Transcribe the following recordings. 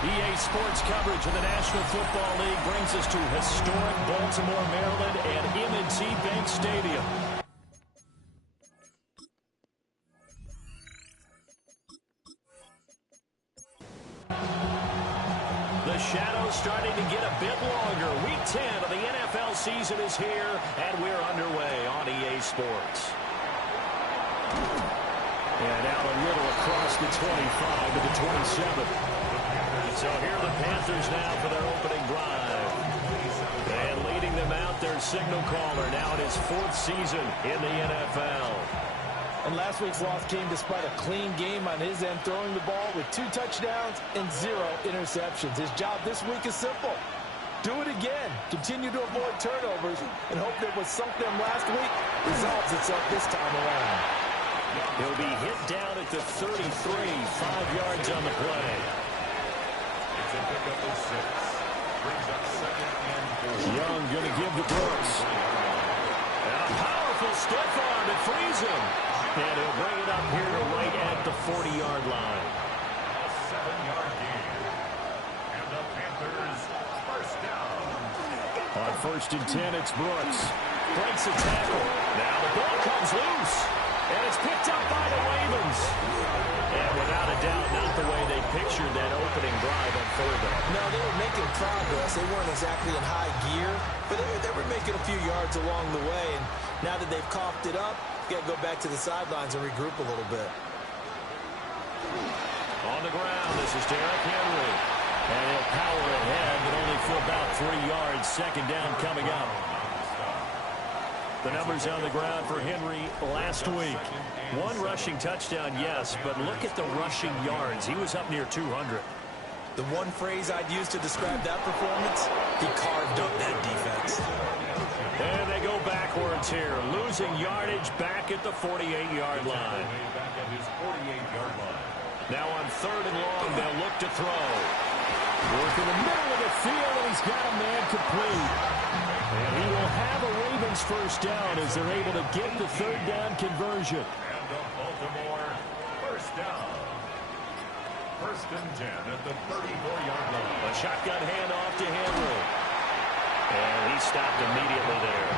EA Sports coverage of the National Football League brings us to historic Baltimore, Maryland and M&T Bank Stadium. The shadow's starting to get a bit longer. Week 10 of the NFL season is here, and we're underway on EA Sports. And out a little across the 25 to the 27. So here are the Panthers now for their opening drive. And leading them out, their signal caller, now in his 4th season in the NFL. And last week's loss came despite a clean game on his end, throwing the ball with 2 touchdowns and 0 interceptions. His job this week is simple. Do it again. Continue to avoid turnovers and hope that what sunk them last week resolves itself this time around. He'll be hit down at the 33, 5 yards on the play. It's a pickup of 6. Brings up 2nd and 4. Young going to give to Brooks. And a powerful stiff arm that frees him. And he'll bring it up here to right at the 40-yard line. A 7-yard gain. And the Panthers first down. On 1st and 10, it's Brooks. Breaks a tackle. Now the ball comes loose. And it's picked up by the Ravens. And without a doubt, not the way they pictured that opening drive unfolding. No, they were making progress. They weren't exactly in high gear, but they were making a few yards along the way. And now that they've coughed it up, got to go back to the sidelines and regroup a little bit. On the ground, this is Derrick Henry. And he'll power ahead, but only for about 3 yards. 2nd down coming up. The numbers on the ground for Henry last week. 1 rushing touchdown, yes, but look at the rushing yards. He was up near 200. The one phrase I'd use to describe that performance, he carved up that defense. And they go backwards here, losing yardage back at the 48-yard line. Back at his 48-yard line. Now on 3rd and long, they'll look to throw. Work in the middle of the field, and he's got a man complete. And he will have a Ravens first down as they're able to get the 3rd down conversion. And the Baltimore first down. 1st and 10 at the 34-yard line. A shotgun handoff to Henry. And he stopped immediately there.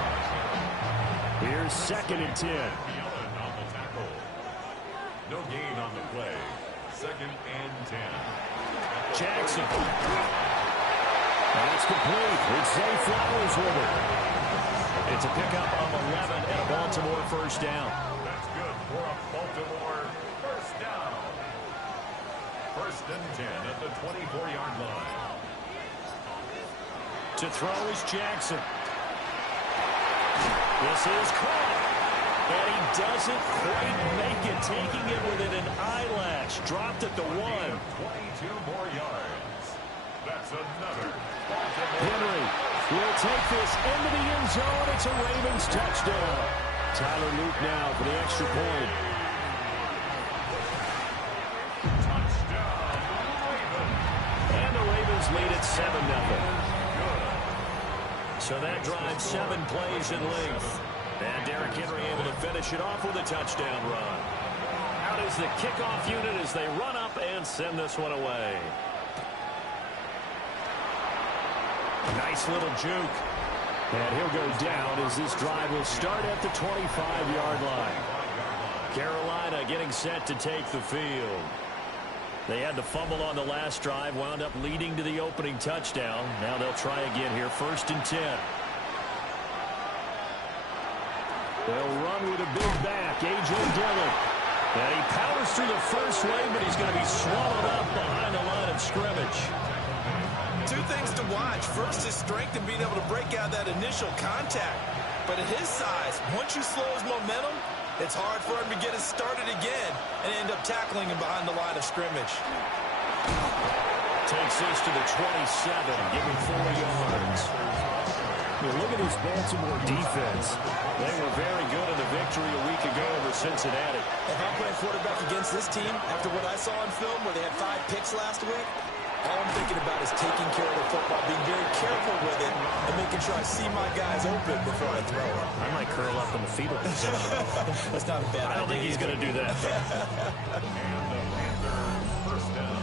Here's 2nd and 10. Allen on the tackle. No gain on the play. 2nd and 10. Jackson. That's complete. It's Zay Flowers with it. It's a pickup of 11 and a Baltimore first down. That's good for a Baltimore first down. 1st and 10 at the 24-yard line. To throw is Jackson. This is caught. And he doesn't quite make it, taking it within an eyelash. Dropped at the 1. 22 more yards. That's another. Henry will take this into the end zone. It's a Ravens touchdown. Tyler Luke now for the extra point. Touchdown, Ravens. And the Ravens lead at 7-0. So that drives 7 plays in length. And Derrick Henry able to finish it off with a touchdown run. Out is the kickoff unit as they run up and send this one away. Nice little juke. And he'll go down as this drive will start at the 25-yard line. Carolina getting set to take the field. They had the fumble on the last drive, wound up leading to the opening touchdown. Now they'll try again here, 1st and 10. They'll run with a big back, A.J. Dillon. And he powers through the first wave, but he's going to be swallowed up behind the line of scrimmage. 2 things to watch. First, his strength and being able to break out that initial contact. But at his size, once you slow his momentum, it's hard for him to get it started again and end up tackling him behind the line of scrimmage. Takes this to the 27, give him 4 yards. Well, look at this Baltimore defense. They were very good in the victory a week ago over Cincinnati. If I'm playing quarterback against this team, after what I saw on film where they had 5 picks last week, all I'm thinking about is taking care of the football, being very careful with it, and making sure I see my guys open before I throw it. I might curl up in the fetal position. That's not a bad idea. I don't think he's going to do that. And the Panthers first down.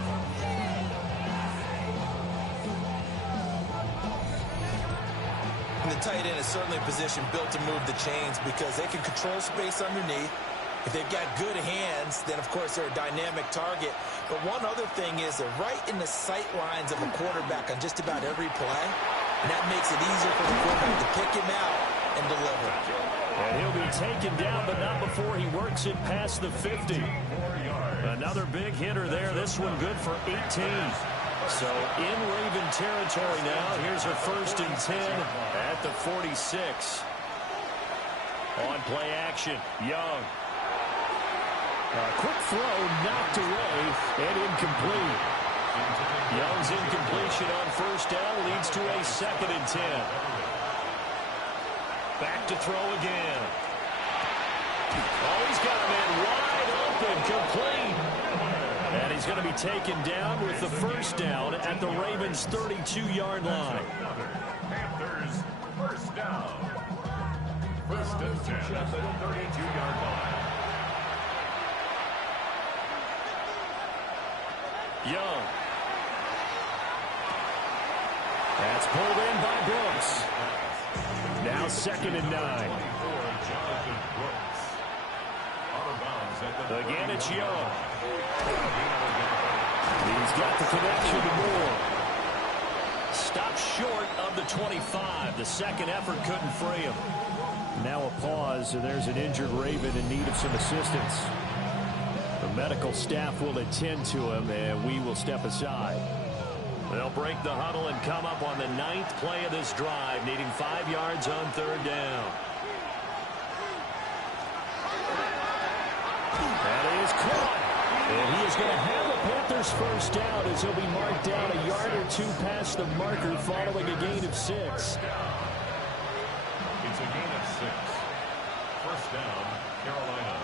And the tight end is certainly a position built to move the chains because they can control space underneath. If they've got good hands, then, of course, they're a dynamic target. But one other thing is they're right in the sight lines of a quarterback on just about every play. And that makes it easier for the quarterback to pick him out and deliver. And he'll be taken down, but not before he works it past the 50. Another big hitter there. This one good for 18. So in Raven territory now. Here's a 1st and 10 at the 46. On play action, Young. A quick throw knocked away and incomplete. Young's incompletion on 1st down leads to a 2nd and 10. Back to throw again. Oh, he's got a man wide open, complete. And he's going to be taken down with the 1st down at the Ravens' 32-yard line. Panthers, 1st down. 1st and 10 at the 32-yard line. Young. That's pulled in by Brooks. Now 2nd and 9. Again, it's Young. He's got the connection to Moore. Stopped short of the 25. The second effort couldn't free him. Now a pause, and there's an injured Raven in need of some assistance. The medical staff will attend to him, and we will step aside. They'll break the huddle and come up on the 9th play of this drive, needing 5 yards on 3rd down. That is caught. And he is going to have the Panthers' 1st down as he'll be marked down a yard or 2 past the marker following a gain of 6. It's a gain of 6. 1st down, Carolina.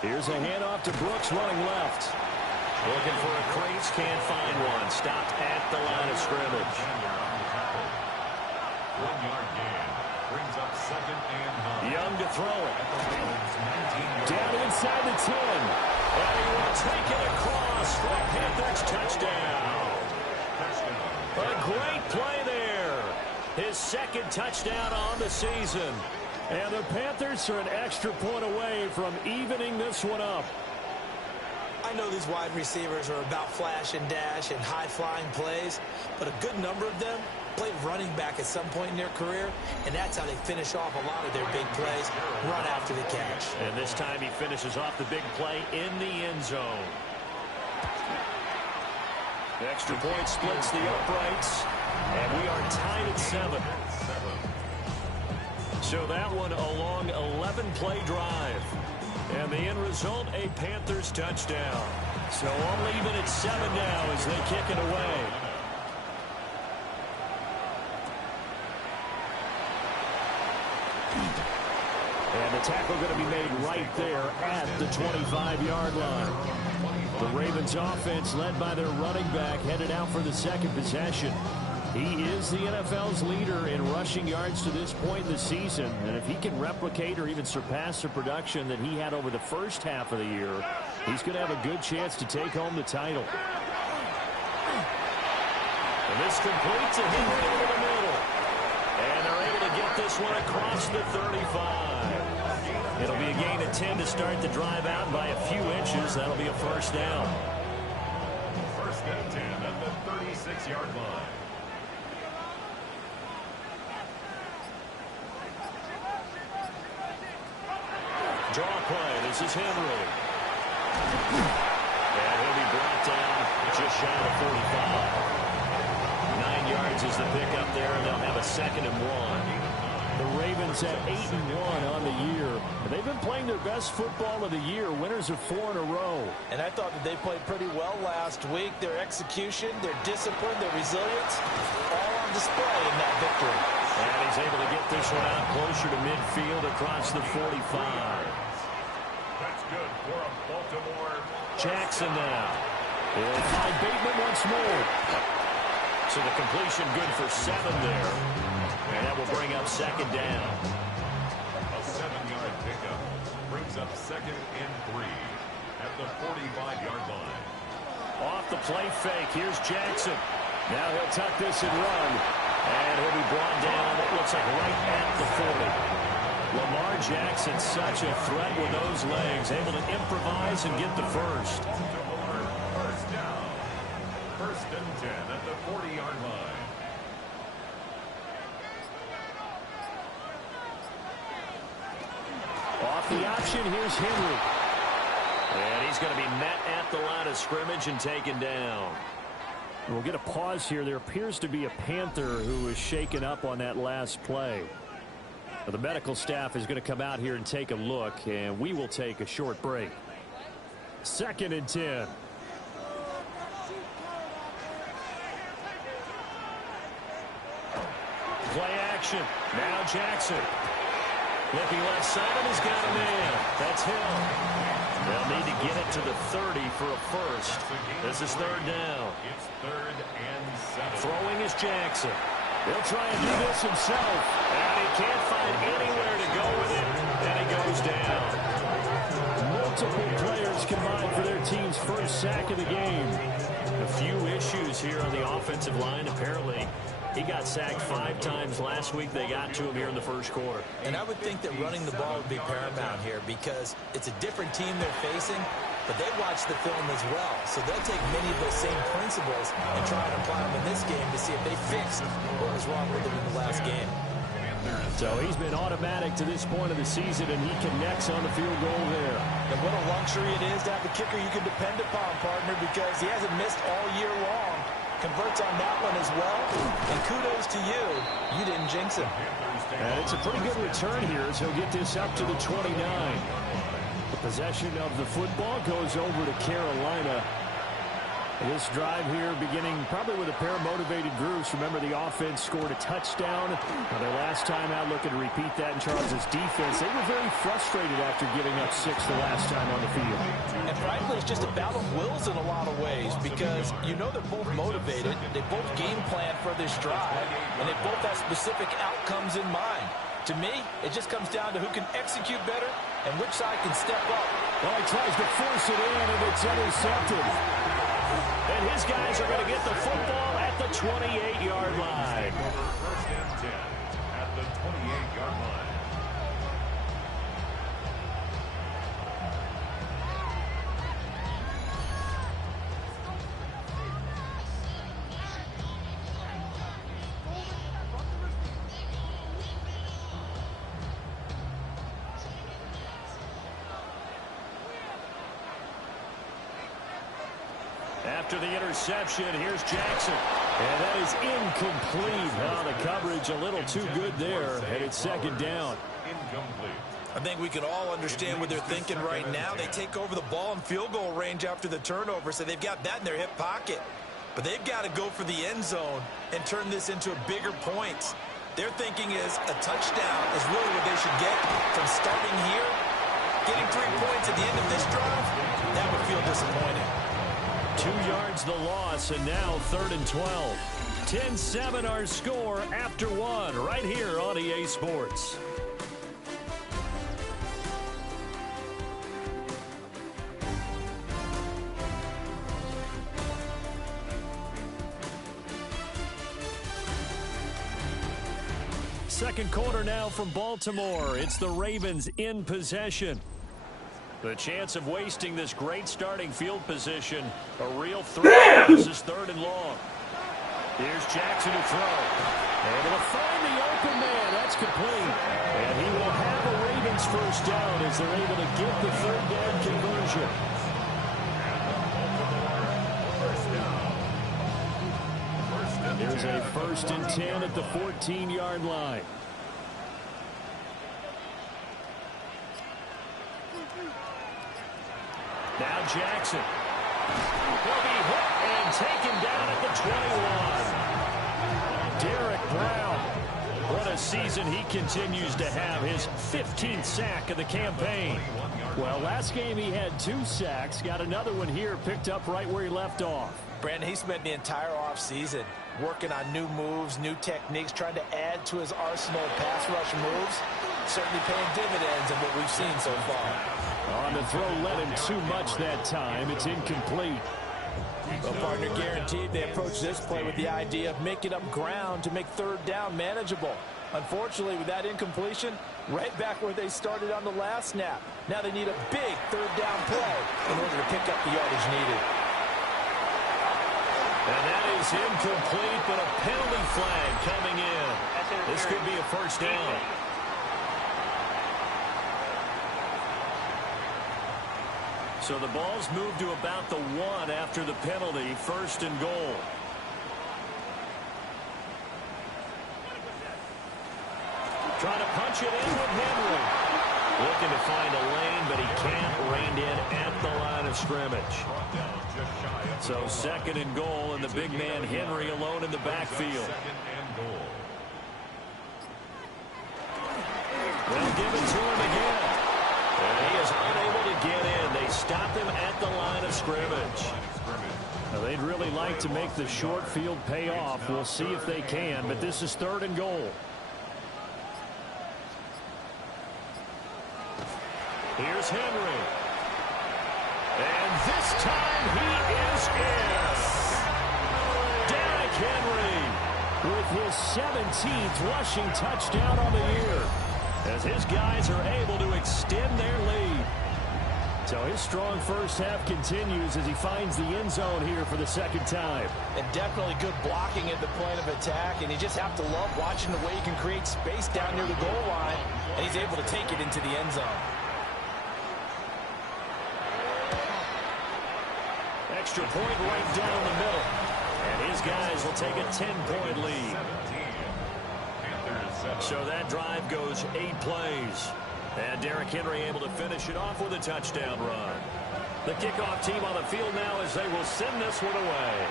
Here's a handoff to Brooks running left. Looking for a crease, can't find one. Stopped at the line of scrimmage. 1-yard gain. Brings up 2nd and 9. Young to throw it. Down inside the 10. And he will take it across for a Panthers touchdown. A great play there. His 2nd touchdown on the season. And the Panthers are an extra point away from evening this one up. I know these wide receivers are about flash and dash and high-flying plays, but a good number of them played running back at some point in their career, and that's how they finish off a lot of their big plays, run after the catch. And this time he finishes off the big play in the end zone. The extra point splits the uprights, and we are tied at 7. So that one a long 11-play drive. And the end result, a Panthers touchdown. So all even at 7 now as they kick it away. And the tackle going to be made right there at the 25-yard line. The Ravens offense led by their running back headed out for the 2nd possession. He is the NFL's leader in rushing yards to this point in the season. And if he can replicate or even surpass the production that he had over the first half of the year, he's going to have a good chance to take home the title. And this completes a hit over the middle. And they're able to get this one across the 35. It'll be a gain of 10 to start the drive out by a few inches. That'll be a 1st down. 1st and 10 at the 36-yard line. Draw play. This is Henry. And he'll be brought down just shy of 45. 9 yards is the pickup there, and they'll have a 2nd and 1. The Ravens at 8-1 on the year. They've been playing their best football of the year. Winners of 4 in a row. And I thought that they played pretty well last week. Their execution, their discipline, their resilience, all on display in that victory. And he's able to get this one out closer to midfield across the 45. That's good for a Baltimore. Jackson now. He'll find Bateman once more. So the completion good for 7 there. And that will bring up 2nd down. A 7-yard pickup brings up 2nd and 3 at the 45-yard line. Off the play fake. Here's Jackson. Now he'll tuck this and run. And he'll be brought down, it looks like right at the 40. Lamar Jackson, such a threat with those legs, able to improvise and get the first. First down. First and 10 at the 40-yard line. Off the option, here's Henry. And he's going to be met at the line of scrimmage and taken down. We'll get a pause here. There appears to be a Panther who was shaken up on that last play. The medical staff is going to come out here and take a look, and we will take a short break. 2nd and 10. Play action. Now Jackson. Looking left side, and he's got a man. That's Hill. They'll need to get it to the 30 for a first. This is 3rd down. It's 3rd and 7. Throwing is Jackson. He'll try and do this himself. And he can't find anywhere to go with it. And he goes down. Multiple players combined for their team's first sack of the game. A few issues here on the offensive line. Apparently, he got sacked 5 times last week. They got to him here in the first quarter. And I would think that running the ball would be paramount here because it's a different team they're facing, but they watch the film as well. So they'll take many of those same principles and try and apply them in this game to see if they fixed what was wrong with them in the last game. So he's been automatic to this point of the season, and he connects on the field goal there. And what a luxury it is to have a kicker you can depend upon, partner, because he hasn't missed all year long. Converts on that one as well. And kudos to you. You didn't jinx him. And it's a pretty good return here as he'll get this up to the 29. The possession of the football goes over to Carolina. This drive here beginning probably with a pair of motivated groups. Remember, the offense scored a touchdown. Their last time out, looking to repeat that in Charles' defense. They were very frustrated after giving up 6 the last time on the field. And frankly, it's just a battle of wills in a lot of ways because you know they're both motivated. They both game plan for this drive, and they both have specific outcomes in mind. To me, it just comes down to who can execute better and which side can step up. Well, he tries to force it in, and it's intercepted. And his guys are going to get the football at the 28-yard line. First and 10 at the 28-yard line. After the interception, here's Jackson. And that is incomplete. Now the coverage a little too good there, and it's 2nd down. Incomplete. I think we can all understand what they're thinking right now. They take over the ball in field goal range after the turnover, so they've got that in their hip pocket. But they've got to go for the end zone and turn this into a bigger point. Their thinking is a touchdown is really what they should get from starting here. Getting 3 points at the end of this drive, that would feel disappointing. 2 yards the loss, and now 3rd and 12. 10-7 our score after 1 right here on EA Sports. Second quarter now from Baltimore. It's the Ravens in possession. The chance of wasting this great starting field position, a real threat. This is 3rd and long. Here's Jackson to throw. Able to find the open man. That's complete. And he will have a Ravens first down as they're able to get the 3rd down conversion. Here's a 1st and 10 at the 14-yard line. Now Jackson. He'll be hit and taken down at the 21. Derek Brown. What a season he continues to have. His 15th sack of the campaign. Well, last game he had 2 sacks. Got another one here, picked up right where he left off. Brandon, he spent the entire offseason working on new moves, new techniques, trying to add to his arsenal of pass rush moves. Certainly paying dividends in what we've seen so far. On the throw, led him too much that time. It's incomplete. Well, partner, guaranteed they approach this play with the idea of making up ground to make third down manageable. Unfortunately, with that incompletion, right back where they started on the last snap. Now they need a big third down play in order to pick up the yardage needed. And that is incomplete, but a penalty flag coming in. This could be a first down. So the ball's moved to about the 1 after the penalty, first and goal. Trying to punch it in with Henry. Looking to find a lane, but he can't. Reined in at the line of scrimmage. So second and goal, and the big man Henry alone in the backfield. They'll give it to him again. And he is unable to get in. They stop him at the line of scrimmage. Now, they'd really like to make the short field pay off. We'll see if they can, but this is third and goal. Here's Henry. And this time he is in. Derrick Henry with his 17th rushing touchdown on the year, as his guys are able to extend their lead. So his strong first half continues as he finds the end zone here for the second time. And definitely good blocking at the point of attack, and you just have to love watching the way he can create space down near the goal line, and he's able to take it into the end zone. Extra point right down the middle. And his guys will take a 10-point lead. So that drive goes 8 plays. And Derrick Henry able to finish it off with a touchdown run. The kickoff team on the field now as they will send this one away.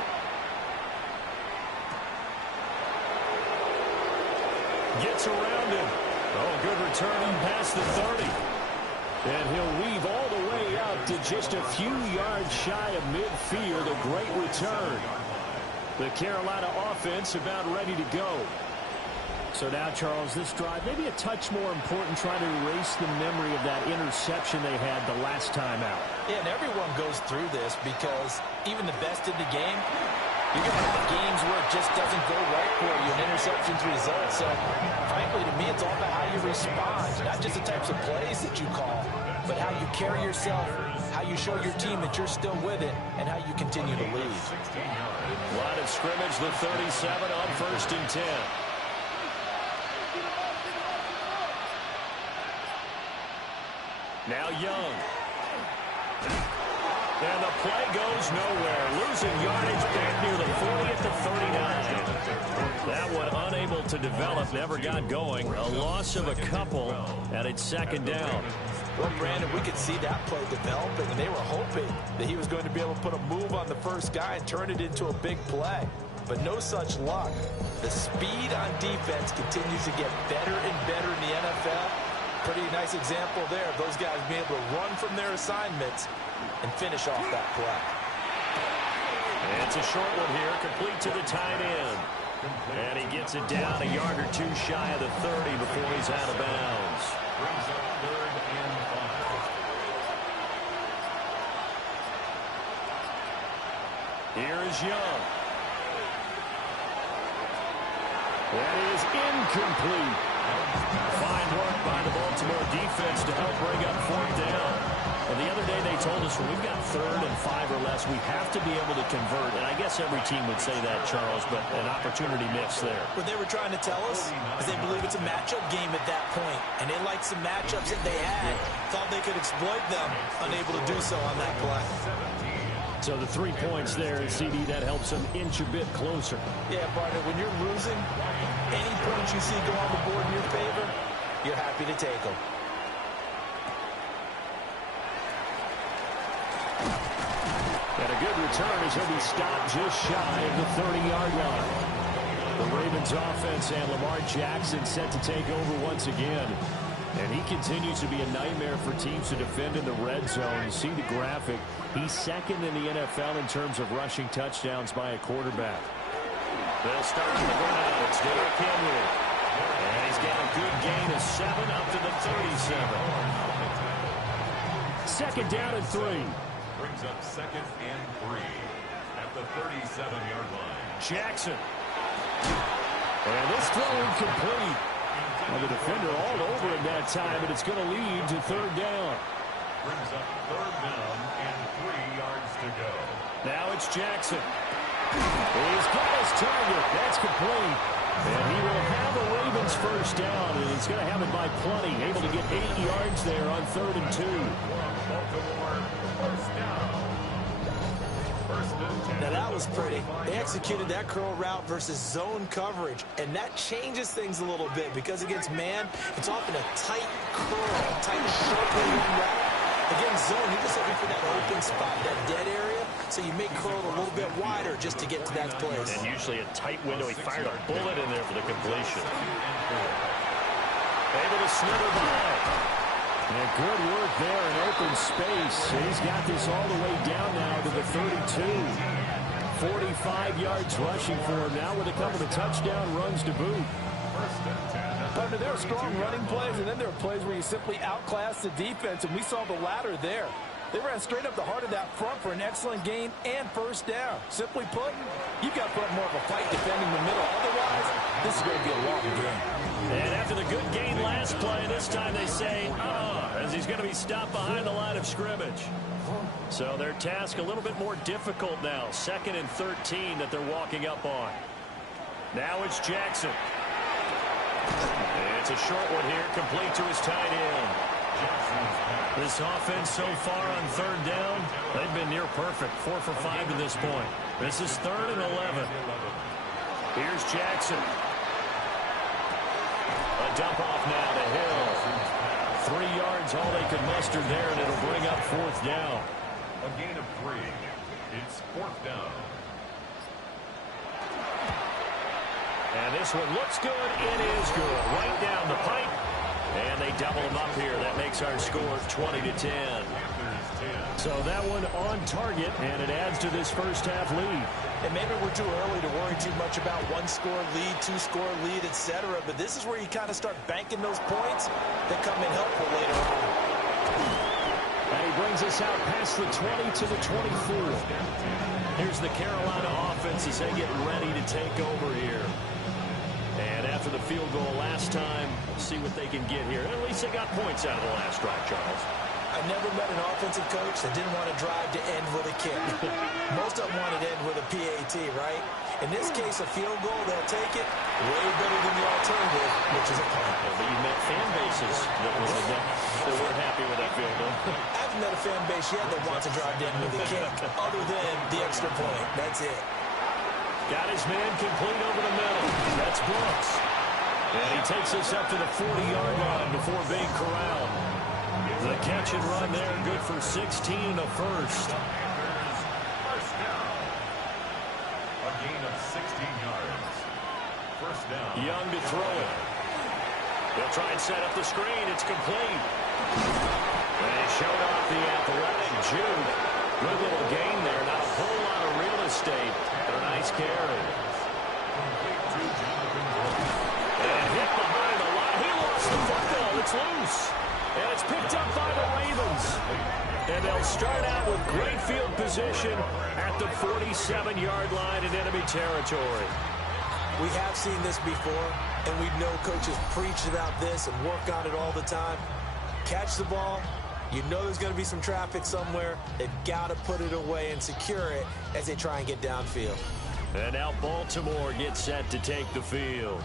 Gets around him. Oh, good return past the 30. And he'll weave all the way out to just a few yards shy of midfield. A great return. The Carolina offense about ready to go. So now, Charles, this drive maybe a touch more important, trying to erase the memory of that interception they had the last time out. Yeah, and everyone goes through this because even the best in the game, you're going to have games where it just doesn't go right for you, and interceptions result. So, frankly, to me, it's all about how you respond, not just the types of plays that you call, but how you carry yourself, how you show your team that you're still with it, and how you continue to lead. Line of scrimmage, the 37 on first and 10. Now Young. And the play goes nowhere. Losing yardage back near the 40 at the 39. That one unable to develop, never got going. A loss of a couple, and it's second down. Well, Brandon, we could see that play developing, and they were hoping that he was going to be able to put a move on the first guy and turn it into a big play. But no such luck. The speed on defense continues to get better and better in the NFL. Pretty nice example there of those guys being able to run from their assignments and finish off that play. And it's a short one here, complete to the tight end. And he gets it down a yard or two shy of the 30 before he's out of bounds. Brings up third and 5. Here is Young. That is incomplete. Fine work by the Baltimore defense to help bring up fourth down. Well, the other day they told us when we've got third and 5 or less, we have to be able to convert. And I guess every team would say that, Charles, but an opportunity missed there. What they were trying to tell us is they believe it's a matchup game at that point, and they liked some matchups that they had, thought they could exploit them, unable to do so on that play. So the 3 points there, CD, that helps them inch a bit closer. Yeah, partner, when you're losing, any points you see go on the board in your favor, you're happy to take them. And a good return as he'll be stopped just shy of the 30-yard line. The Ravens offense and Lamar Jackson set to take over once again. And he continues to be a nightmare for teams to defend in the red zone. You see the graphic. He's second in the NFL in terms of rushing touchdowns by a quarterback. They'll start on the ground. It's Derrick Henry. And he's got a good gain of 7 up to the 37. Second down and 3. Brings up second and 3. at the 37-yard line. Jackson. And this throw incomplete. And the defender all over him that time, and it's going to lead to third down. Brings up third down and 3 yards to go. Now it's Jackson. He's got his target. That's complete. And he will have a Ravens first down, and he's going to have it by plenty. Able to get 8 yards there on 3rd and 2. Baltimore, first down. First and 10. Now that was pretty. They executed that curl route versus zone coverage, and that changes things a little bit because against man, it's often a tight curl, tight, sharply run route. Against zone, you're just looking for that open spot, that dead area, so you may curl it a little bit wider just to get to that place. And usually a tight window. He fired a bullet in there for the completion. Able to slither by. And good work there in open space. He's got this all the way down now to the 32. 45 yards rushing for him now with a couple of touchdown runs to boot. Partner, there are strong running plays, and then there are plays where you simply outclass the defense, and we saw the latter there. They ran straight up the heart of that front for an excellent gain and first down. Simply put, you've got to put up more of a fight defending the middle. Otherwise, this is going to be a long game. And after the good gain last play, this time they say, as he's going to be stopped behind the line of scrimmage. So their task a little bit more difficult now. 2nd and 13 that they're walking up on. Now it's Jackson. It's a short one here, complete to his tight end. This offense so far on 3rd down, they've been near perfect. 4 for 5 to this point. This is 3rd and 11. Here's Jackson. A dump off now to Hill. 3 yards, all they could muster there, and it'll bring up 4th down. A gain of 3. It's 4th down. And this one looks good. It is good. Right down the pipe. And they double him up here. That makes our score 20-10. So that one on target, and it adds to this first half lead. And maybe we're too early to worry too much about 1-score lead, 2-score lead, etc. But this is where you kind of start banking those points that come in helpful later on. And he brings us out past the 20 to the 24. Here's the Carolina offense as they get ready to take over here. And after the field goal last time, we'll see what they can get here. At least they got points out of the last drive, Charles. I never met an offensive coach that didn't want to drive to end with a kick. Most of them wanted to end with a PAT, right? In this case, a field goal, they'll take it way better than the alternative, which is a punt. But you met fan bases that weren't happy with that field goal. I haven't met a fan base yet that wants to drive to end with a kick, other than the extra point. That's it. Got his man complete over the middle. That's Brooks. And he takes us up to the 40-yard line before being corralled. The catch and run there, good for 16 and a first. First down. A gain of 16 yards. First down. Young to throw it. They'll try and set up the screen. It's complete. And they showed off the athletic juke. Good little gain there. Not a whole lot of real estate. But a nice carry. And hit behind the line. He lost the football. It's loose. And it's picked up by the Ravens. And they'll start out with great field position at the 47-yard line in enemy territory. We have seen this before, and we know coaches preach about this and work on it all the time. Catch the ball. You know there's going to be some traffic somewhere. They've got to put it away and secure it as they try and get downfield. And now Baltimore gets set to take the field.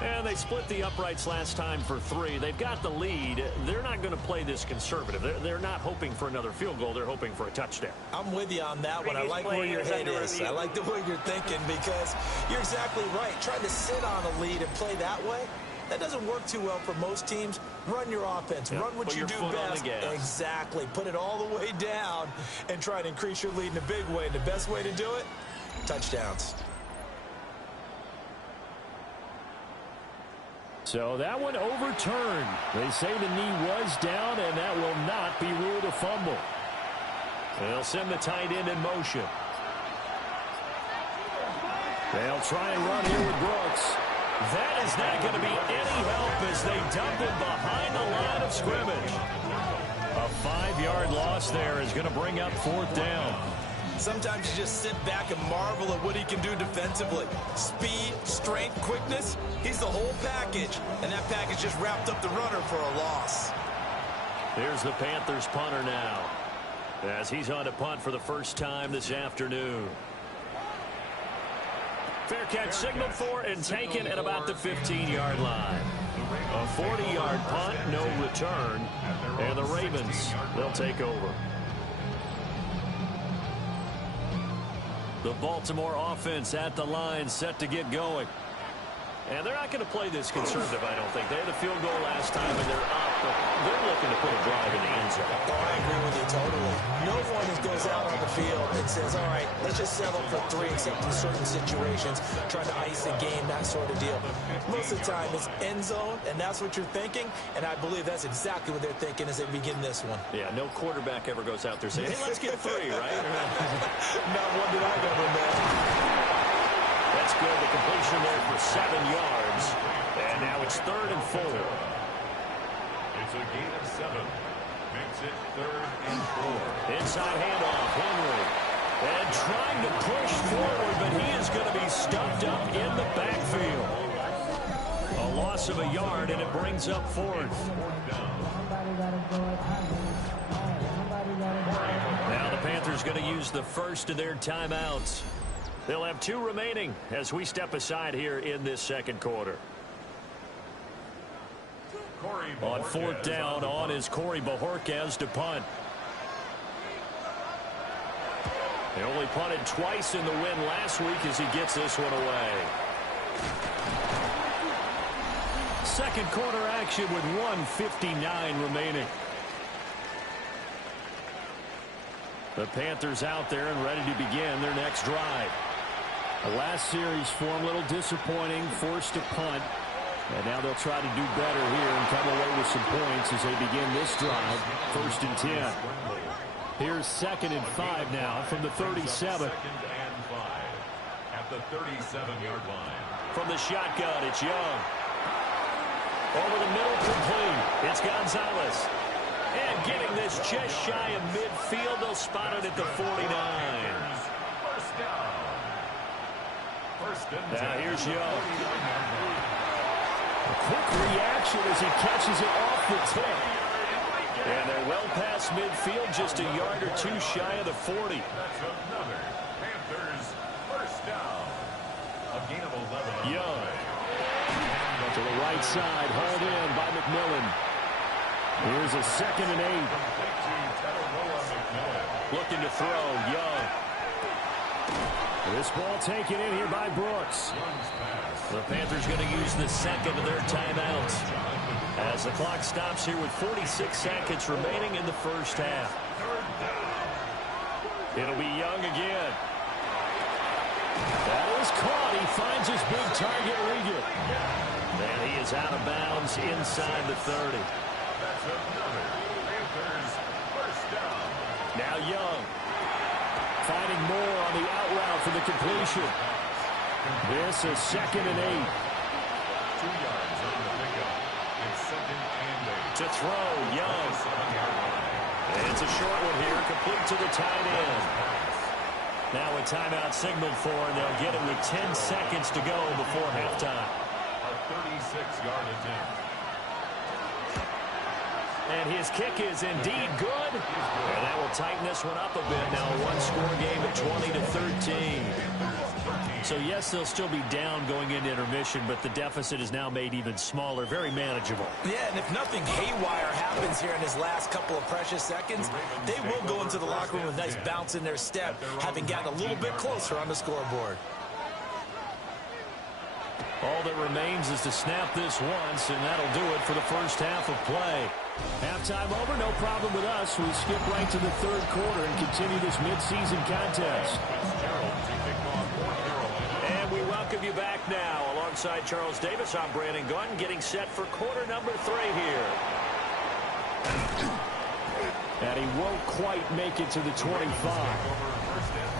And they split the uprights last time for 3. They've got the lead. They're not going to play this conservative. They're not hoping for another field goal. They're hoping for a touchdown. I'm with you on that one. I like where your head is. I like the way you're thinking because you're exactly right. Trying to sit on a lead and play that way, that doesn't work too well for most teams. Run your offense. Run what you do best. Exactly. Put it all the way down and try to increase your lead in a big way. And the best way to do it, touchdowns. So that one overturned. They say the knee was down, and that will not be ruled a fumble. They'll send the tight end in motion. They'll try and run here with Brooks. That is not going to be any help as they dump him behind the line of scrimmage. A 5-yard loss there is going to bring up 4th down. Sometimes you just sit back and marvel at what he can do defensively. Speed, strength, quickness, he's the whole package. And that package just wrapped up the runner for a loss. Here's the Panthers punter now, as he's on to punt for the first time this afternoon. Fair catch signaled for and taken at about the 15-yard line. A 40-yard punt, no return, and the Ravens, they'll take over. The Baltimore offense at the line, set to get going. And they're not going to play this conservative, I don't think. They had a field goal last time, and they're up, but they're looking to put a drive in the end zone. Oh, I agree with you totally. No one goes out on the field and says, all right, let's just settle for 3, except in certain situations, trying to ice the game, that sort of deal. Most of the time, it's end zone, and that's what you're thinking, and I believe that's exactly what they're thinking as they begin this one. Yeah, no quarterback ever goes out there saying, hey, let's get 3, right? Not one that I've ever met. That's good. The completion there for 7 yards. And now it's 3rd and 4. It's a gain of 7. Makes it 3rd and 4. Inside handoff, Henry. And trying to push forward, but he is going to be stuffed up in the backfield. A loss of a yard, and it brings up 4th. Now the Panthers going to use the first of their timeouts. They'll have 2 remaining as we step aside here in this second quarter. On 4th down, on is Corey Bojorquez to punt. They only punted twice in the win last week as he gets this one away. Second quarter action with 1:59 remaining. The Panthers out there and ready to begin their next drive. The last series form a little disappointing, forced to punt. And now they'll try to do better here and come away with some points as they begin this drive. 1st and 10. Here's 2nd and 5 now from the 37. 2nd and 5 at the 37-yard line. From the shotgun, it's Young. Over the middle, complete. It's Gonzalez. And getting this just shy of midfield, they'll spot it at the 49. First down. Now here's Young. A quick reaction as he catches it off the tip. And they're well past midfield, just a yard or 2 shy of the 40. That's another Panthers first down. A gain of 11. Young. To the right side, hauled in by McMillan. Here's a 2nd and 8. Looking to throw, Young. This ball taken in here by Brooks. The Panthers going to use the second of their timeouts as the clock stops here with 46 seconds remaining in the first half. It'll be Young again. That is caught. He finds his big target, Regan. And he is out of bounds inside the 30. That's another Panthers first down. Now Young. Finding more on the out route for the completion. This is 2nd and 8. 2 yards on the pickup. It's 2nd and 8. To throw, Young. And it's a short one here, complete to the tight end. Now a timeout signaled for, and they'll get it with 10 seconds to go before halftime. A 36-yard attempt. And his kick is indeed good. And that will tighten this one up a bit. Now a one-score game at 20-13. So, yes, they'll still be down going into intermission, but the deficit is now made even smaller, very manageable. Yeah, and if nothing haywire happens here in his last couple of precious seconds, they will go into the locker room with a nice bounce in their step, having gotten a little bit closer on the scoreboard. All that remains is to snap this once, and that'll do it for the first half of play. Halftime over, no problem with us. We skip right to the 3rd quarter and continue this midseason contest. And we welcome you back now. Alongside Charles Davis, I'm Brandon Gunn, getting set for quarter number 3 here. And he won't quite make it to the 25.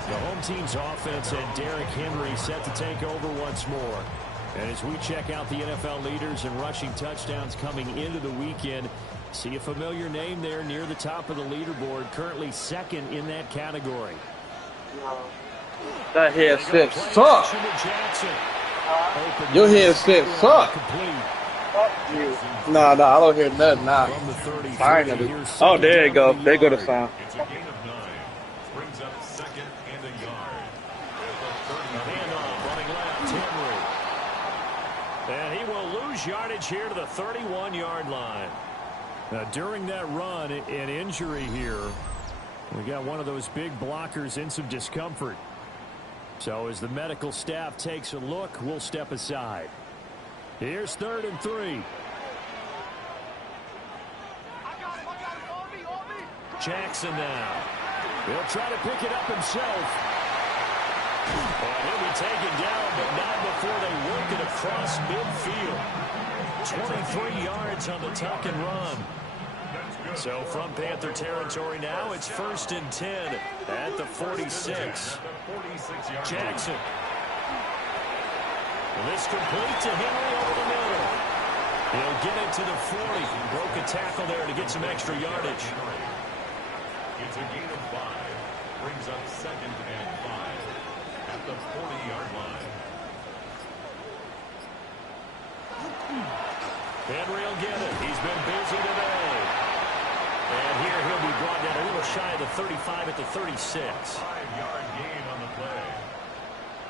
The home team's offense and Derrick Henry set to take over once more. And as we check out the NFL leaders in rushing touchdowns coming into the weekend, see a familiar name there near the top of the leaderboard, currently 2nd in that category. That headset sucks. Your headset sucks. Nah, I don't hear nothing now. Finally. Oh, there you go. There go the sound. It's a gain of 9. Brings up second and a yard. Handoff running left, Henry. And he will lose yardage here to the 31-yard line. Now, during that run, an injury here. We got one of those big blockers in some discomfort. So as the medical staff takes a look, we'll step aside. Here's 3rd and 3. Jackson now. He'll try to pick it up himself. And he'll be taken down, but not before they work it across midfield. 23 yards on the tuck and run. So from Panther territory now, it's 1st and 10 at the 46. Jackson. This complete to Henry over the middle. He'll get it to the 40. Broke a tackle there to get some extra yardage. It's a gain of 5. Brings up 2nd and 5 at the 40-yard line. Henry will get it. He's been busy today. And here he'll be brought down a little shy of the 35 at the 36. 5-yard gain on the play.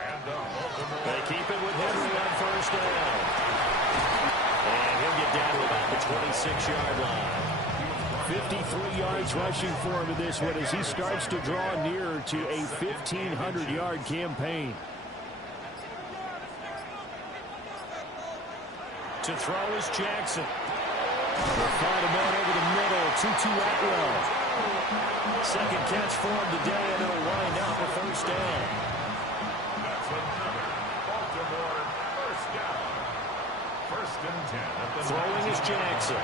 And the Baltimore. They keep it with Henry on 1st down. And he'll get down to about the 26-yard line. 53 yards rushing for him in this one as he starts to draw nearer to a 1,500-yard campaign. To throw is Jackson. They'll find a man over the middle. 2-2 Atwell. Second catch for him today, and it'll wind up a 1st down. That's another Baltimore 1st down. 1st and 10 at the Throwing is Jackson.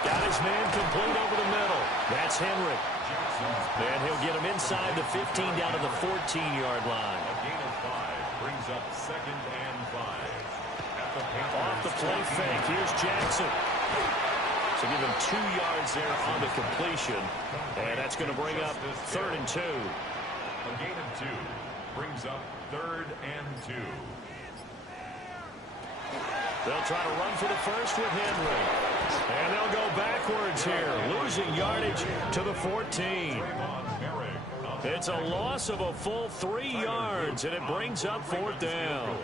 Got his man complete over the middle. That's Henry. And he'll get him inside the 15 down to the 14-yard line. A gain of 5 brings up 2nd and 5. Off the play fake. Here's Jackson. So give him 2 yards there on the completion. And that's going to bring up 3rd and 2. A gain of 2 brings up 3rd and 2. They'll try to run for the first with Henry. And they'll go backwards here, losing yardage to the 14. It's a loss of a full 3 yards, and it brings up 4th down.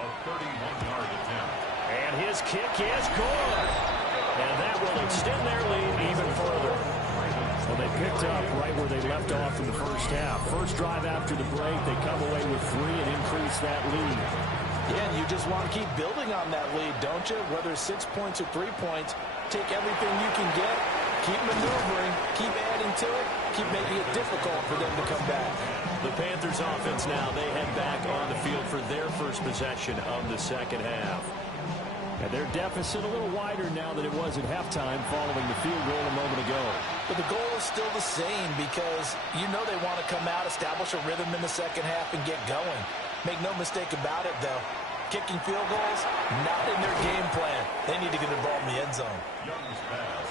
A 31-yard attempt. And his kick is good. And that will extend their lead even further. Well, they picked up right where they left off in the first half. First drive after the break, they come away with 3 and increase that lead. Yeah, and you just want to keep building on that lead, don't you? Whether it's 6 points or 3 points, take everything you can get, keep maneuvering, keep adding to it, keep making it difficult for them to come back. The Panthers offense now, they head back on the field for their first possession of the second half. And their deficit a little wider now than it was at halftime following the field goal a moment ago. But the goal is still the same because you know they want to come out, establish a rhythm in the second half, and get going. Make no mistake about it, though. Kicking field goals, not in their game plan. They need to get involved in the end zone. Young's pass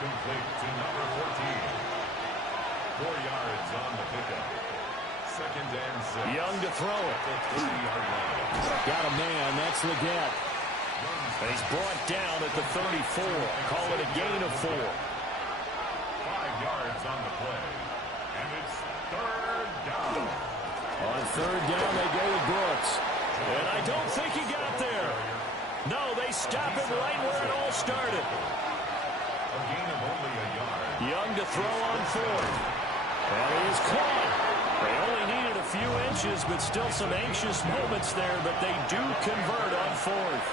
complete to number 14. 4 yards on the pickup. 2nd and 6. Young to throw it. 30-yard line. Got a man. That's Leggett. He's brought down at the 34. Call it a gain of 4. 5 yards on the play. And it's 3rd down. On 3rd down, they go with Brooks. And I don't think he got there. No, they stop him right where it all started. A gain of only a yard. Young to throw on 4th. And he is caught. They only needed a few inches, but still some anxious moments there, but they do convert on 4th.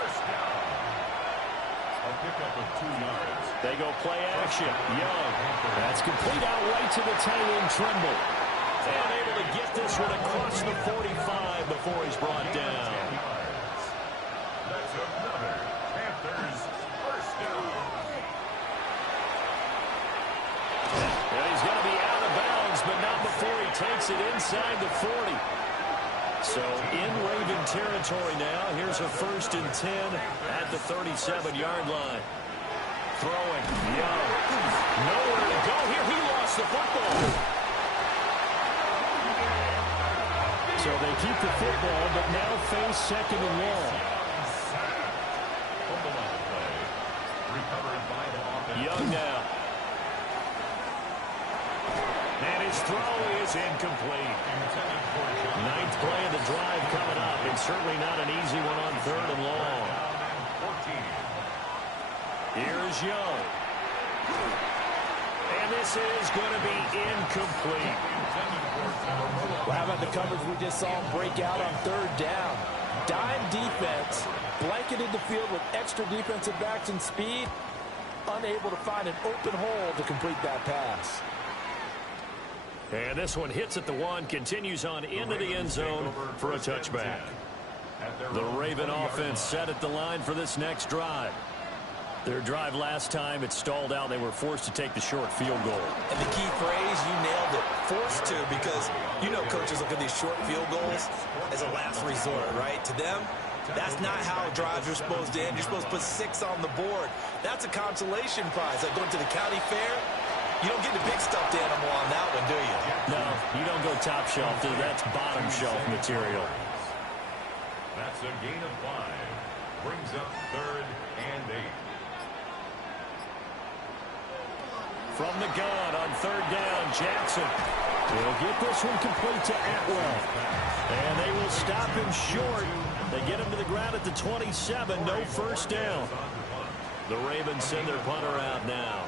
A pickup of 2 yards. They go play action. Young. That's complete out right to the tight end, Trimble. And able to get this one across the 45 before he's brought down. That's another Panthers 1st down. And he's going to be out of bounds, but not before he takes it inside the 40. So in Raven territory now. Here's a 1st and 10 at the 37-yard line. Throwing. Young. Nowhere to go here. He lost the football. So they keep the football, but now face second and long. Young now. And his throw is incomplete. Ninth play of the drive coming up, and certainly not an easy one on third and long. Here's Young. And this is going to be incomplete. Well, how about the coverage we just saw him break out on third down? Dime defense, blanketed the field with extra defensive backs and speed, unable to find an open hole to complete that pass. And this one hits at the one, continues on into the end zone for a touchback. The Raven offense set at the line for this next drive. Their drive last time, it stalled out. They were forced to take the short field goal. And the key phrase, you nailed it, forced to, because you know coaches look at these short field goals as a last resort, right? To them, that's not how drives are supposed to end. You're supposed to put 6 on the board. That's a consolation prize. Like going to the county fair, you don't get the big stuffed animal on that one, do you? No, you don't go top shelf. That's bottom shelf material. That's a gain of 5. Brings up 3rd and 8. From the gun on third down, Jackson. He'll get this one complete to Atwell. And they will stop him short. They get him to the ground at the 27. No first down. The Ravens send their punter out now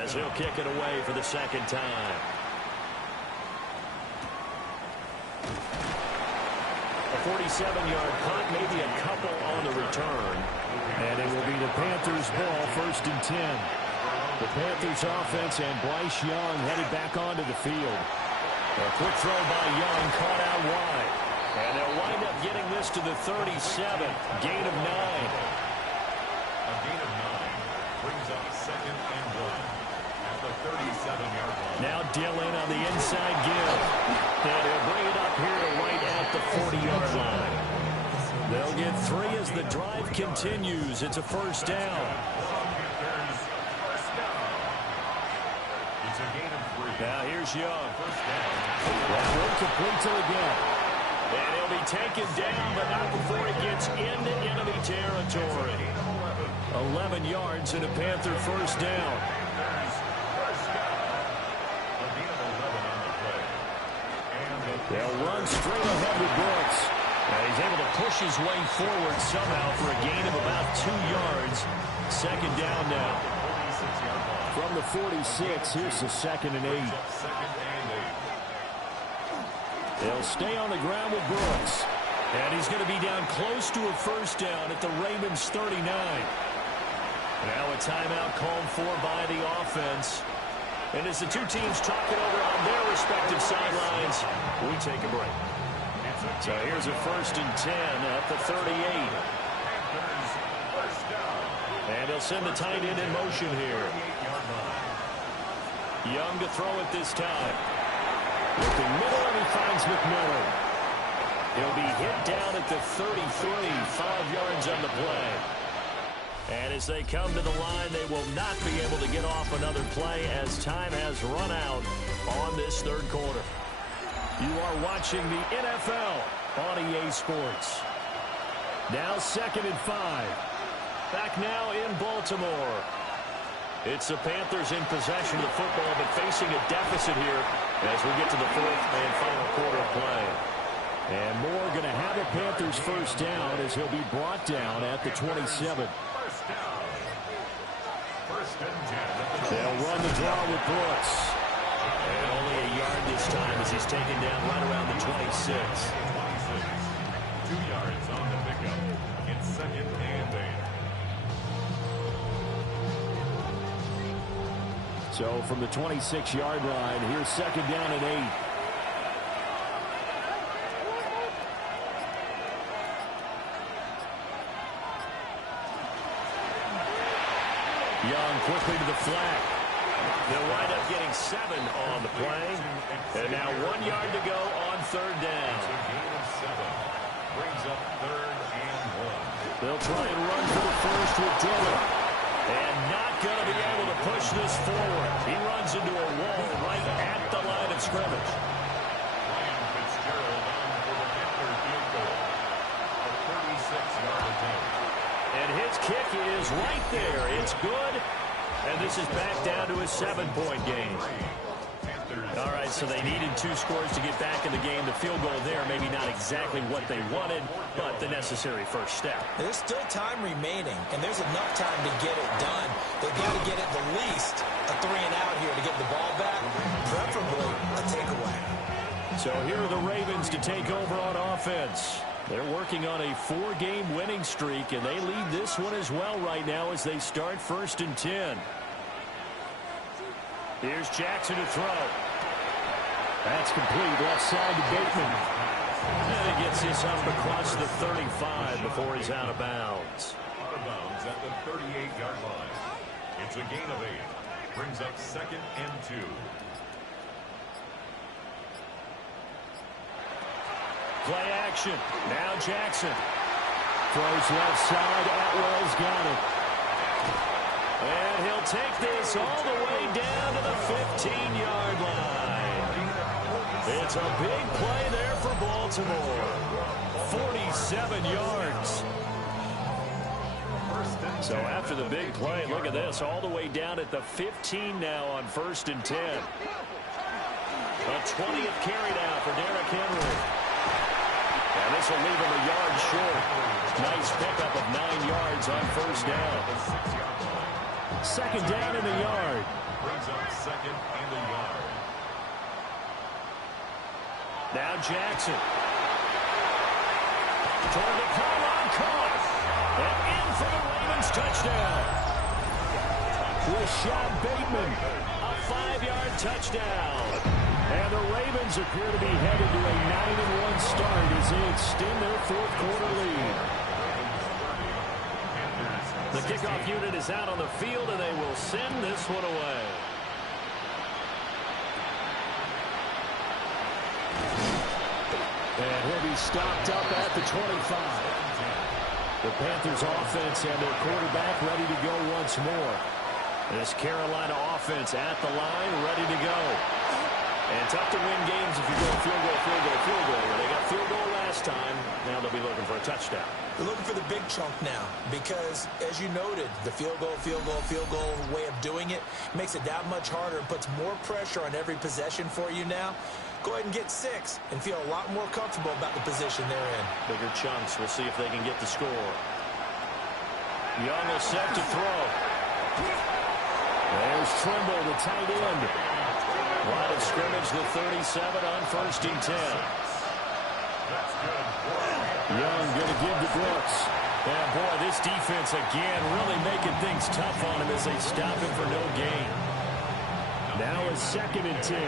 as he'll kick it away for the second time. A 47-yard punt, maybe a couple on the return. And it will be the Panthers' ball, 1st and 10. The Panthers offense and Bryce Young headed back onto the field. A quick throw by Young, caught out wide. And they'll wind up getting this to the 37. Gain of 9. A gain of 9 brings up 2nd and 1 at the 37-yard line. Now Dillon on the inside give. And he'll bring it up here to right at the 40-yard line. They'll get 3 as the drive continues. It's a first down. Now here's Young. That one complete to the gap. And he'll be taken down, but not before he gets into enemy territory. 11 yards and a Panther first down. They'll run straight ahead with Brooks. And he's able to push his way forward somehow for a gain of about 2 yards. Second down now. From the 46, here's the 2nd and 8. They'll stay on the ground with Brooks. And he's going to be down close to a first down at the Ravens 39. Now a timeout called for by the offense. And as the two teams talk it over on their respective sidelines, we take a break. So here's a 1st and 10 at the 38. And he'll send the tight end in motion here. Young to throw it this time. Looking middle, and he finds McMillan. He'll be hit down at the 33, 5 yards on the play. And as they come to the line, they will not be able to get off another play as time has run out on this third quarter. You are watching the NFL on EA Sports. Now 2nd and 5. Back now in Baltimore. It's the Panthers in possession of the football, but facing a deficit here as we get to the 4th and final quarter of play. And Moore going to have a Panthers first down as he'll be brought down at the 27. They'll run the draw with Brooks. And only a yard this time as he's taken down right around the 26. 2 yards on the pickup. It's 2nd and 8. So from the 26-yard line, here's 2nd down and 8. Young quickly to the flat. They'll wind up getting 7 on the play. And now 1 yard to go on third down. Brings up 3rd and 1. They'll try and run for the first with Dillon. And not going to be able to push this forward. He runs into a wall right at the line of scrimmage. Ryan Fitzgerald on for the kick is right there. It's good. And this is back down to a 7-point game. All right, so they needed 2 scores to get back in the game. The field goal there, maybe not exactly what they wanted, but the necessary first step. There's still time remaining, and there's enough time to get it done. They've got to get at the least a 3-and-out here to get the ball back, preferably a takeaway. So here are the Ravens to take over on offense. They're working on a 4-game winning streak, and they lead this one as well right now as they start 1st and 10. Here's Jackson to throw. That's complete. Left side to Bateman. And he gets this up across the 35 before he's out of bounds. Out of bounds at the 38-yard line. It's a gain of 8. Brings up 2nd and 2. Play action. Now Jackson. Throws left side. Atwell's got it. And he'll take this all the way down to the 15-yard line. It's a big play there for Baltimore. 47 yards. So after the big play, look at this, all the way down at the 15 now on 1st and 10. A 20th carry now for Derrick Henry. And this will leave him a yard short. Nice pickup of 9 yards on 1st down. 2nd down in the yard. Brings up 2nd and a yard. Now Jackson. Toward the pylon, caught. And in for the Ravens touchdown. Rashad Bateman, a 5-yard touchdown. And the Ravens appear to be headed to a 9-1 start as they extend their 4th quarter lead. The kickoff unit is out on the field, and they will send this one away. And he'll be stopped up at the 25. The Panthers offense and their quarterback ready to go once more. This Carolina offense at the line, ready to go. And tough to win games if you're going field goal, field goal, field goal. They got field goal last time. Now they'll be looking for a touchdown. They're looking for the big chunk now because, as you noted, the field goal way of doing it makes it that much harder and puts more pressure on every possession for you now. Go ahead and get 6 and feel a lot more comfortable about the position they're in. Bigger chunks. We'll see if they can get the score. Young is set to throw. There's Trimble, the tight end. Line of scrimmage, the 37 on 1st and 10. Young going to give to Brooks. And boy, this defense again really making things tough on him as they stop him for no gain. Now it's 2nd and 10.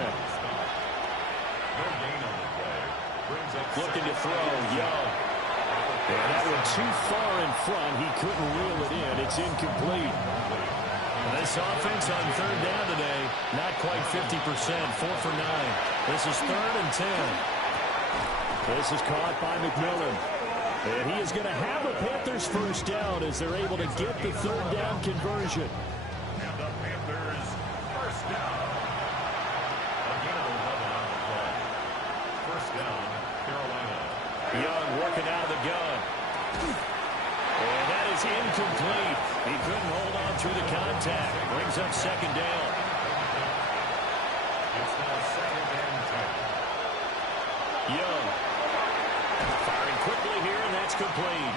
Looking to throw, Young. And that one too far in front. He couldn't reel it in. It's incomplete. This offense on 3rd down today, not quite 50%, 4 for 9. This is 3rd and 10. This is caught by McMillan. And he is going to have a Panthers 1st down as they're able to get the 3rd down conversion. And the Panthers 1st down. Again, 11 on the play. 1st down, Carolina. Young working out of the gun. And that is incomplete. He couldn't hold on through the contact. Brings up 2nd down. It's now 2nd and 10. Young. Firing quickly here, and that's complete.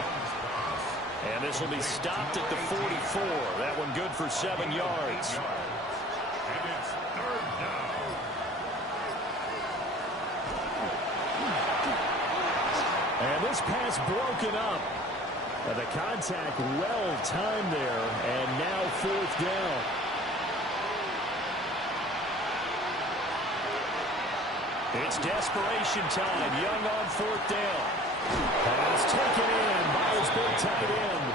And this will be stopped at the 44. That one good for 7 yards. And it's 3rd down. And this pass broken up. And the contact well timed there, and now 4th down. It's desperation time. Young on 4th down. Pass taken in by his big tight end.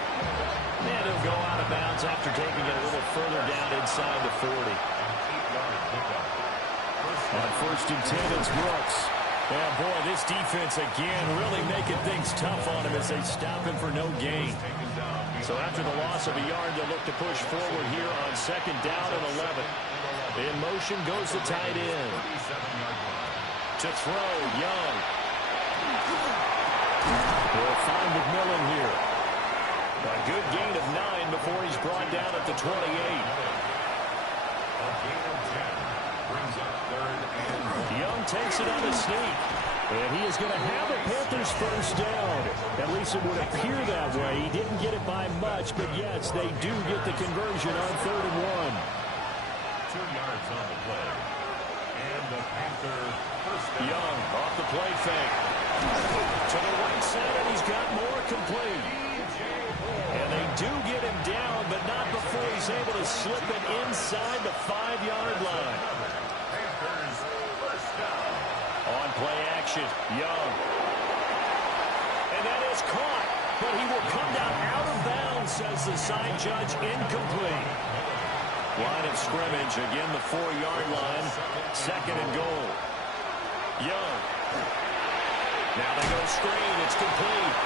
And he'll go out of bounds after taking it a little further down inside the 40. On 1st and 10, it's Brooks. And boy, this defense again really making things tough on him as they stop him for no gain. So after the loss of a yard, they'll look to push forward here on 2nd down and 11. In motion goes the tight end. To throw, Young. We'll find McMillan here. A good gain of 9 before he's brought down at the 28. A gain of 10 brings up 3rd and 1. Young takes it on the sneak. And he is going to have the Panthers first down. At least it would appear that way. He didn't get it by much, but yes, they do get the conversion on 3rd and 1. 2 yards on the play. And the Panther first down. Young off the play fake. To the right side, and he's got more complete. And they do get him down, but not before he's able to slip it inside the 5-yard line. Panthers first down. On play action, Young. And that is caught, but he will come down out of bounds, says the side judge, incomplete. Line of scrimmage, again the 4-yard line, 2nd and goal. Young. Now they go screen, it's complete.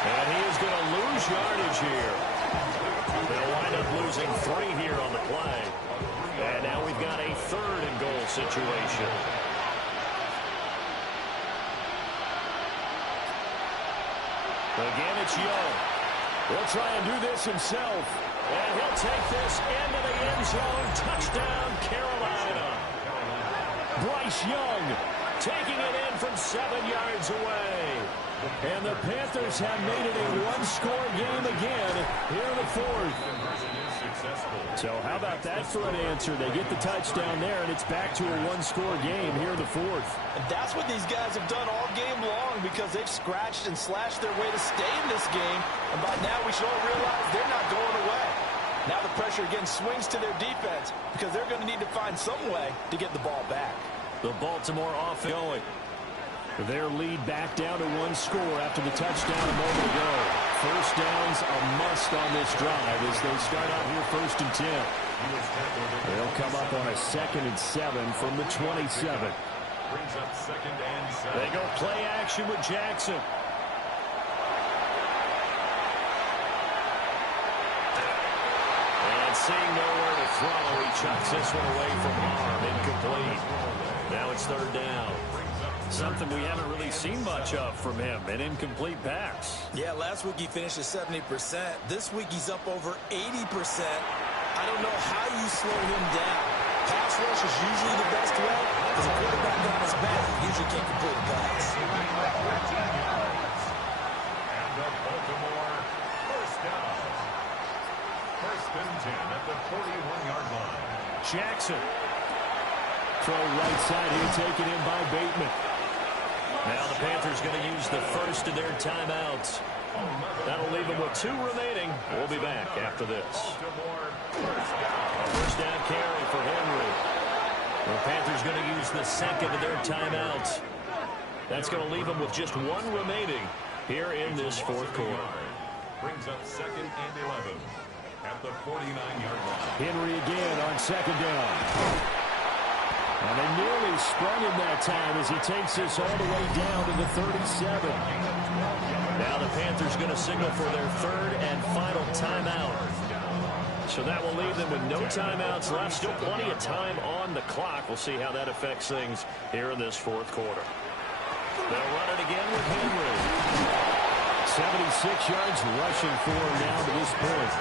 And he is going to lose yardage here. They'll wind up losing 3 here on the play. And now we've got a 3rd and goal situation. Again, it's Young. He'll try and do this himself. And he'll take this into the end zone. Touchdown, Carolina. Bryce Young taking it in from 7 yards away. And the Panthers have made it a one-score game again here in the 4th. So how about that for an answer? They get the touchdown there, and it's back to a one-score game here in the 4th. And that's what these guys have done all game long because they've scratched and slashed their way to stay in this game. And by now we should all realize they're not going away. Now the pressure again swings to their defense because they're going to need to find some way to get the ball back. The Baltimore offense going. Their lead back down to 1 score after the touchdown a moment ago. First down's a must on this drive as they start out here 1st and 10. They'll come up on a 2nd and 7 from the 27. Brings up 2nd and 7. They go play action with Jackson. And seeing nowhere to throw, he chucks this one away from harm. Incomplete. Now it's 3rd down. Something we haven't really seen much of from him, an incomplete pass. Yeah, last week he finished at 70%. This week he's up over 80%. I don't know how you slow him down. Pass rush is usually the best way because a quarterback on his back usually can't complete a pass. And the Baltimore first down. 1st and 10 at the 41-yard line. Jackson. Throw right side here, taken in by Bateman. Now the Panthers going to use the first of their timeouts. That'll leave them with 2 remaining. We'll be back after this. First down carry for Henry. The Panthers going to use the 2nd of their timeouts. That's going to leave them with just 1 remaining here in this 4th quarter. Brings up 2nd and 11 at the 49-yard line. Henry again on 2nd down. And they nearly sprung him that time as he takes this all the way down to the 37. Now the Panthers going to signal for their 3rd and final timeout. So that will leave them with no timeouts left. Still plenty of time on the clock. We'll see how that affects things here in this 4th quarter. They'll run it again with Henry. 76 yards rushing for him now to this point.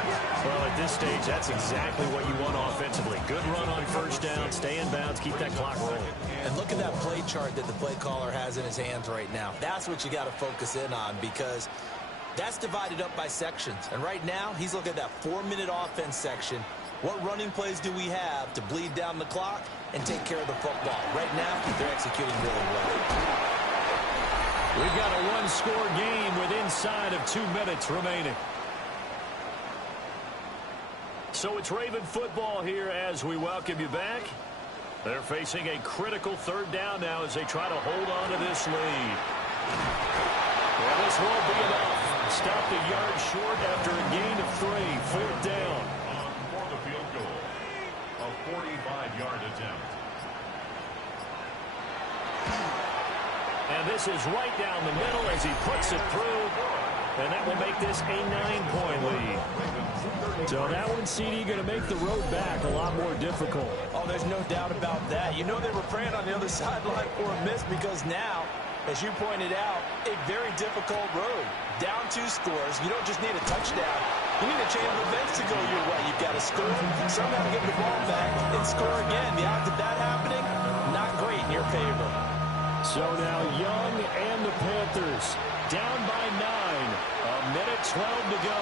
Well, at this stage, that's exactly what you want offensively. Good run on first down, stay in bounds, keep that clock rolling. And look at that play chart that the play caller has in his hands right now. That's what you got to focus in on because that's divided up by sections. And right now, he's looking at that 4-minute offense section. What running plays do we have to bleed down the clock and take care of the football? Right now, they're executing really well. We've got a one-score game with inside of 2 minutes remaining. So it's Raven football here as we welcome you back. They're facing a critical 3rd down now as they try to hold on to this lead. Well, this won't be enough. Stopped a yard short after a gain of 3. 4th down. For the field goal, a 45-yard attempt. And this is right down the middle as he puts it through. And that will make this a 9-point lead. So that one, CD, going to make the road back a lot more difficult. Oh, there's no doubt about that. You know they were praying on the other sideline for a miss because now As you pointed out, a very difficult road. Down 2 scores, you don't just need a touchdown. You need a chain of events to go your way. You've got to score, somehow get the ball back, and score again. The odds of that happening, not great in your favor. So now Young and the Panthers down by 9. 1:12 to go.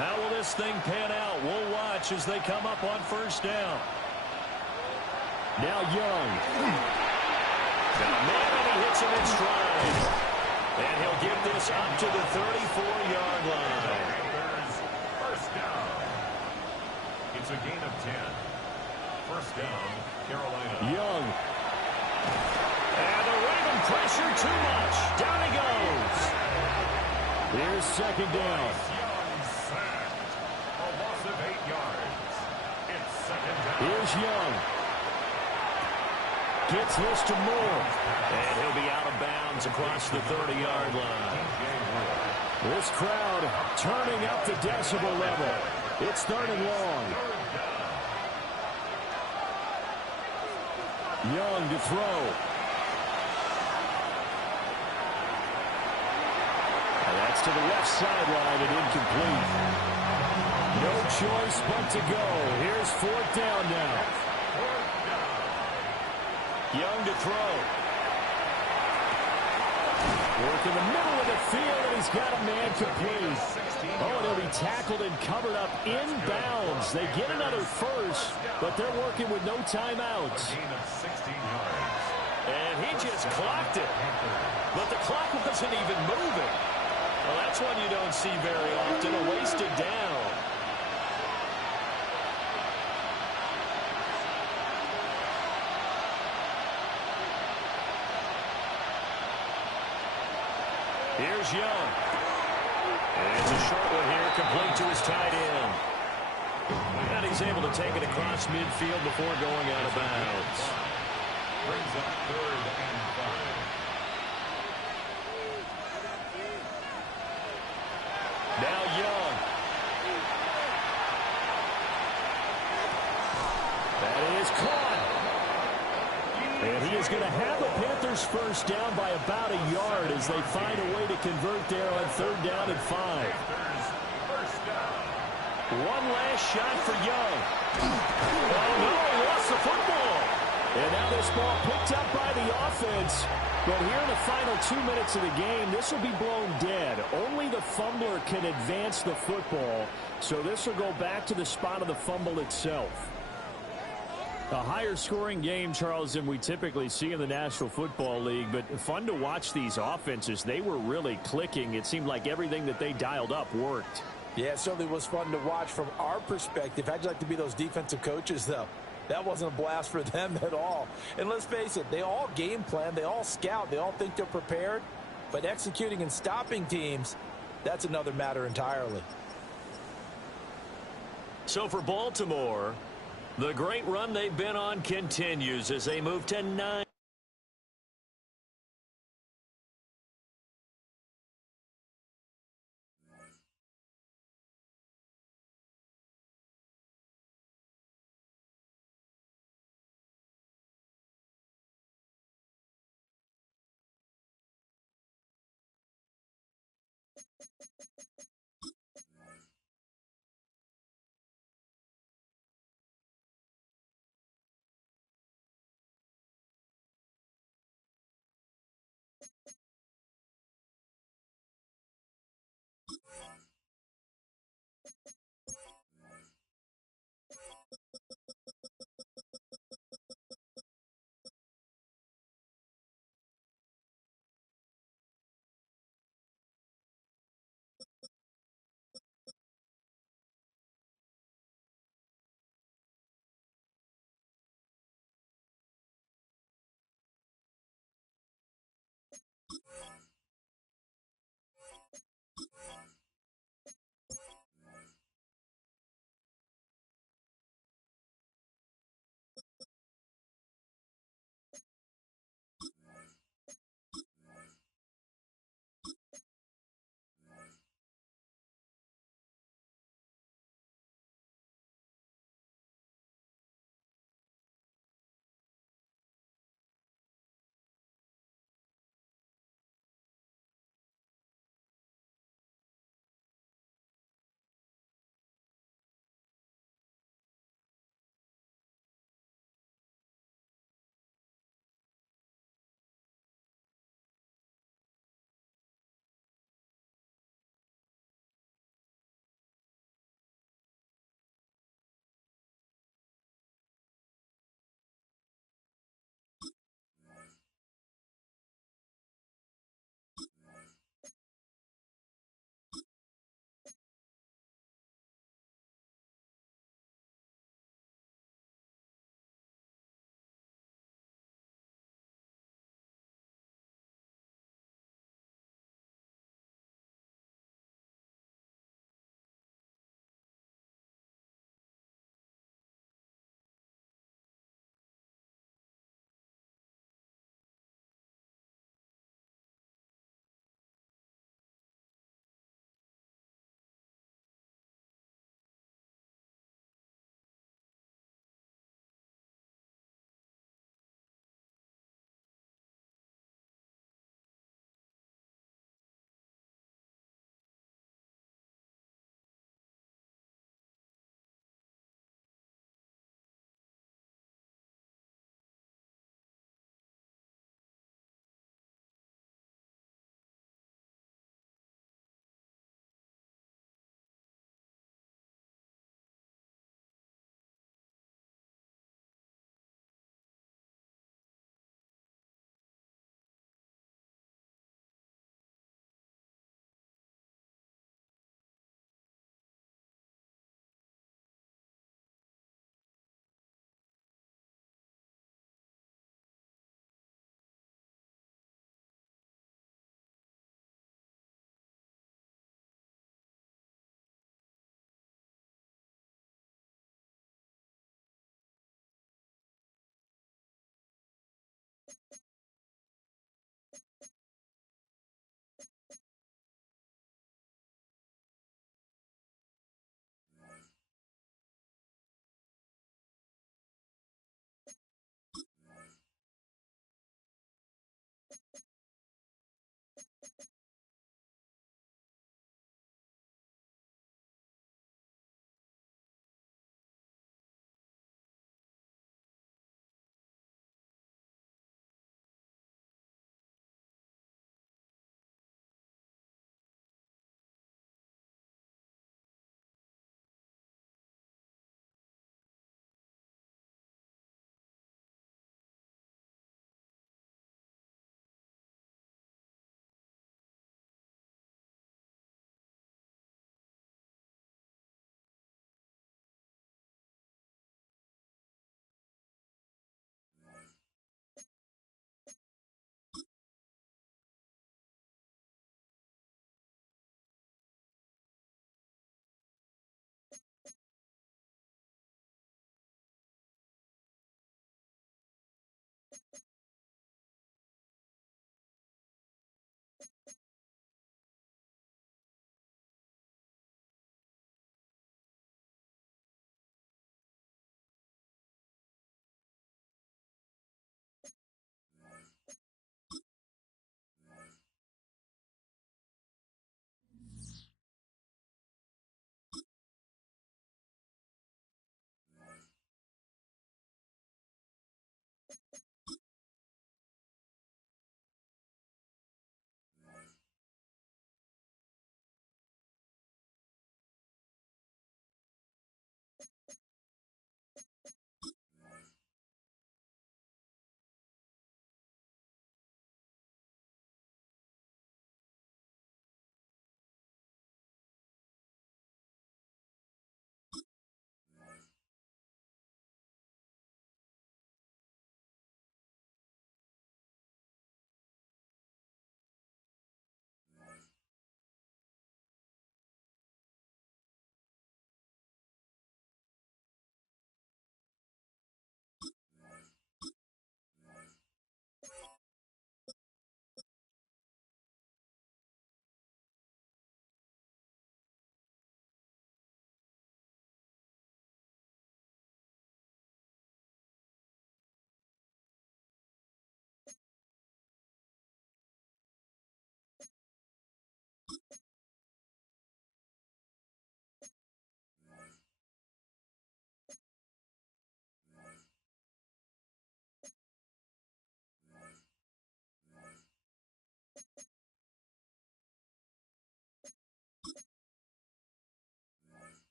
How will this thing pan out? We'll watch as they come up on first down. Now Young. Man, and he hits him in stride. And he'll get this up to the 34-yard line. First down. It's a gain of 10. First down, Carolina. Young. And the Raven pressure too much. Down he goes. Here's second down. Young sacked. A loss of 8 yards. It's second down. Here's Young. Gets this to Moore. And he'll be out of bounds across the 30-yard line. This crowd turning up the decibel level. It's third and long. Young to throw. And that's to the left sideline and incomplete. No choice but to go. Here's fourth down now. Young to throw. Work in the middle of the field, and he's got a man complete. Oh, and he'll be tackled and covered up inbounds. They get another first, but they're working with no timeouts. And he just clocked it. But the clock wasn't even moving. Well, that's one you don't see very often, a wasted down. Here's Young. And it's a short one here, complete to his tight end. And he's able to take it across midfield before going out of bounds. Brings up 3rd and 5. Now Young. That is caught. And he is going to have the Panthers first down by about a yard as they find a way to convert there on 3rd down and 5. One last shot for Young. Oh, no, he lost the football. And now this ball picked up by the offense. But here in the final 2 minutes of the game, this will be blown dead. Only the fumbler can advance the football. So this will go back to the spot of the fumble itself. A higher scoring game, Charles, than we typically see in the National Football League, but fun to watch these offenses. They were really clicking. It seemed like everything that they dialed up worked. Yeah, it certainly was fun to watch from our perspective. How'd you like to be those defensive coaches, though? That wasn't a blast for them at all. And let's face it, they all game plan, they all scout, they all think they're prepared. But executing and stopping teams, that's another matter entirely. So for Baltimore, the great run they've been on continues as they move to 9.